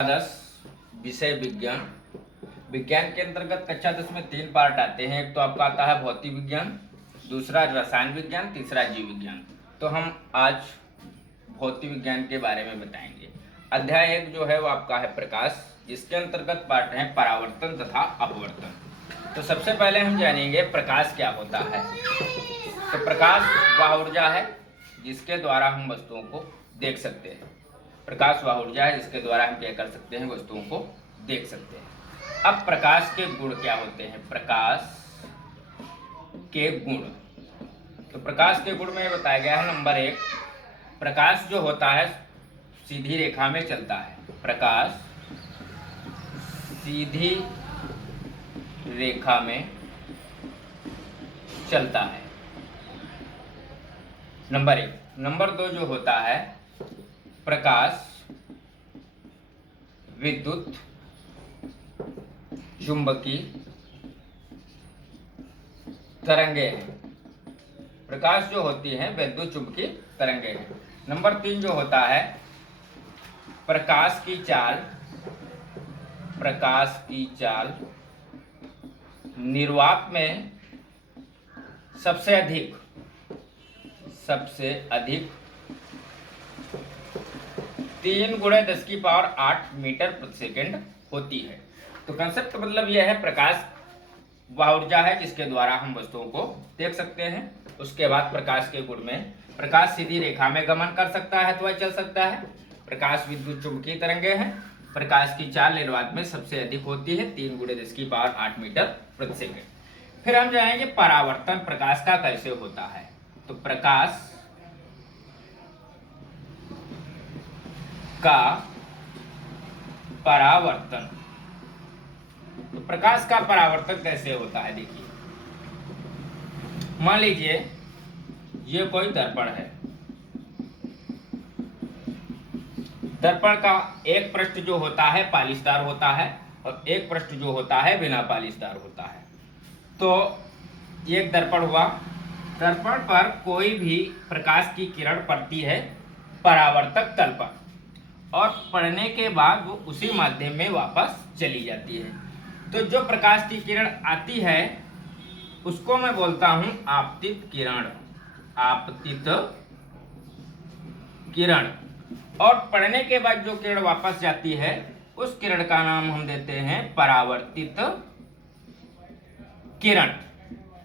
10 विषय विज्ञान। विज्ञान के अंतर्गत कक्षा 10 में 3 पार्ट आते हैं। एक तो आपका आता है भौतिक विज्ञान, दूसरा रसायन विज्ञान, तीसरा जीव विज्ञान। तो हम आज भौतिक विज्ञान के बारे में बताएंगे। अध्याय 1 जो है वो आपका है प्रकाश, जिसके अंतर्गत पार्ट हैं परावर्तन तथा अपवर्तन। तो सबसे पहले हम जानेंगे प्रकाश क्या होता है। तो प्रकाश वह ऊर्जा है जिसके द्वारा हम वस्तुओं को देख सकते हैं। प्रकाश वह ऊर्जा है जिसके द्वारा हम क्या कर सकते हैं, वस्तुओं को देख सकते हैं। अब प्रकाश के गुण क्या होते हैं। प्रकाश के गुण, तो प्रकाश के गुण में बताया गया है नंबर 1, प्रकाश जो होता है सीधी रेखा में चलता है। प्रकाश सीधी रेखा में चलता है, नंबर 1। नंबर 2 जो होता है प्रकाश विद्युत चुंबकीय तरंगे हैं। प्रकाश जो होती है विद्युत चुंबकीय तरंगे हैं। नंबर 3 जो होता है प्रकाश की चाल, प्रकाश की चाल निर्वात में सबसे अधिक 3 × 10⁸ मीटर प्रति सेकंड होती है। तो कंसेप्ट मतलब यह है प्रकाश वह ऊर्जा है जिसके द्वारा हम वस्तुओं को देख सकते हैं। उसके बाद प्रकाश के गुण में प्रकाश सीधी रेखा में गमन कर सकता है अथवा चल सकता है। प्रकाश विद्युत चुंबकीय तरंगे हैं। प्रकाश की चाल निर्वात में सबसे अधिक होती है 3 × 10⁸ मीटर प्रति सेकंड। फिर हम जानेंगे परावर्तन प्रकाश का कैसे होता है। तो प्रकाश का परावर्तन, तो प्रकाश का परावर्तन कैसे होता है। देखिए, मान लीजिए ये कोई दर्पण है। दर्पण का एक पृष्ठ जो होता है पालिशदार होता है और एक पृष्ठ जो होता है बिना पालिशदार होता है। तो एक दर्पण हुआ, दर्पण पर कोई भी प्रकाश की किरण पड़ती है परावर्तक तल पर और पड़ने के बाद वो उसी माध्यम में वापस चली जाती है। तो जो प्रकाश की किरण आती है उसको मैं बोलता हूं आपतित किरण, आपतित किरण। और पड़ने के बाद जो किरण वापस जाती है उस किरण का नाम हम देते हैं परावर्तित किरण।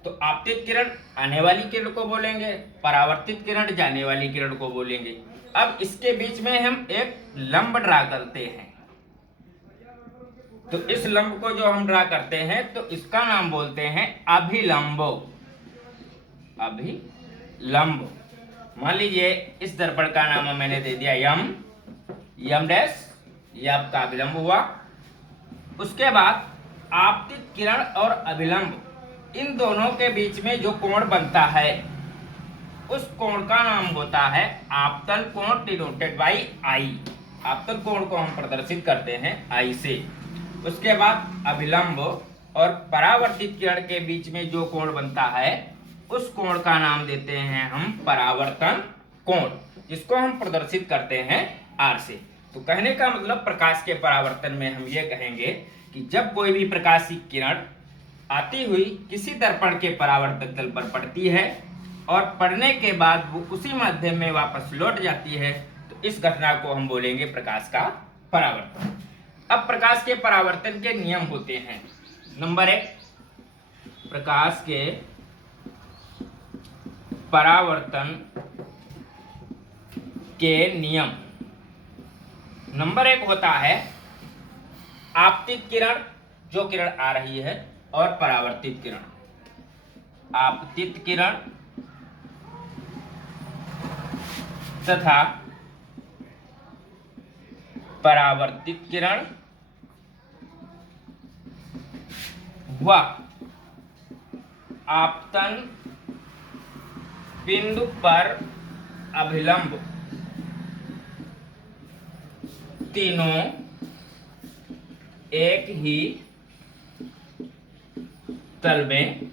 तो आपतित किरण आने वाली किरण को बोलेंगे, परावर्तित किरण जाने वाली किरण को बोलेंगे। अब इसके बीच में हम एक लंब ड्रा करते हैं। तो इस लंब को जो हम ड्रा करते हैं तो इसका नाम बोलते हैं अभिलंब। अभिलंब। मान लीजिए इस दर्पण का नाम मैंने दे दिया यम डैश, ये आपका अभिलंब हुआ। उसके बाद आपतित किरण और अभिलंब इन दोनों के बीच में जो कोण बनता है उस कोण का नाम होता है आपतन कोण डिनोटेड बाई आई। आपतन कोण को हम प्रदर्शित करते हैं आई से। उसके बाद अभिलंब और परावर्तित किरण के बीच में जो कोण बनता है उस कोण का नाम देते हैं हम परावर्तन कोण, जिसको हम प्रदर्शित करते हैं आर से। तो कहने का मतलब प्रकाश के परावर्तन में हम ये कहेंगे कि जब कोई भी प्रकाश की किरण आती हुई किसी दर्पण के परावर्तक तल पर पड़ती है और पड़ने के बाद वो उसी माध्यम में वापस लौट जाती है, तो इस घटना को हम बोलेंगे प्रकाश का परावर्तन। अब प्रकाश के परावर्तन के नियम होते हैं। नंबर 1, प्रकाश के परावर्तन के नियम। नंबर 1 होता है आपतित किरण, जो किरण आ रही है, और परावर्तित किरण। आपतित किरण तथा परावर्तित किरण व आपतन बिंदु पर अभिलंब तीनों एक ही तल में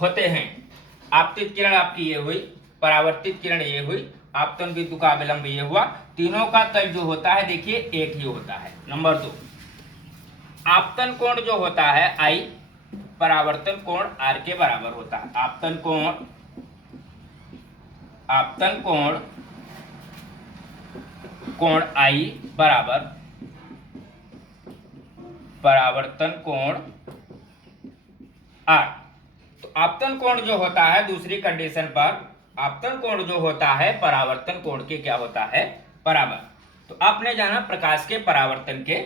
होते हैं। आपतित किरण आपकी ये हुई, परावर्तित किरण ये हुई, आपतन बिंदु का अभिलंब ये हुआ तीनों का तल जो होता है देखिए एक ही होता है। नंबर 2, आपतन कोण जो होता है I परावर्तन कोण R के बराबर होता है। आपतन कोण I बराबर परावर्तन कोण R। तो आपतन कोण जो होता है दूसरी कंडीशन पर, आपतन कोण जो होता है परावर्तन कोण के क्या होता है, बराबर। तो आपने जाना प्रकाश के परावर्तन के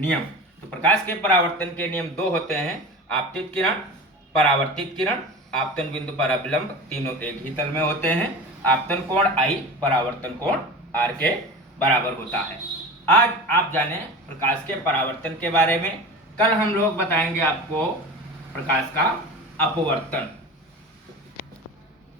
नियम। तो प्रकाश के परावर्तन के नियम दो होते हैं, आपतित किरण, परावर्तित किरण, आपतन बिंदु पर अभिलंब, तीनों एक ही तल में होते हैं। आपतन कोण I परावर्तन कोण R के बराबर होता है। आज आप जाने प्रकाश के परावर्तन के बारे में। कल हम लोग बताएंगे आपको प्रकाश का अपवर्तन।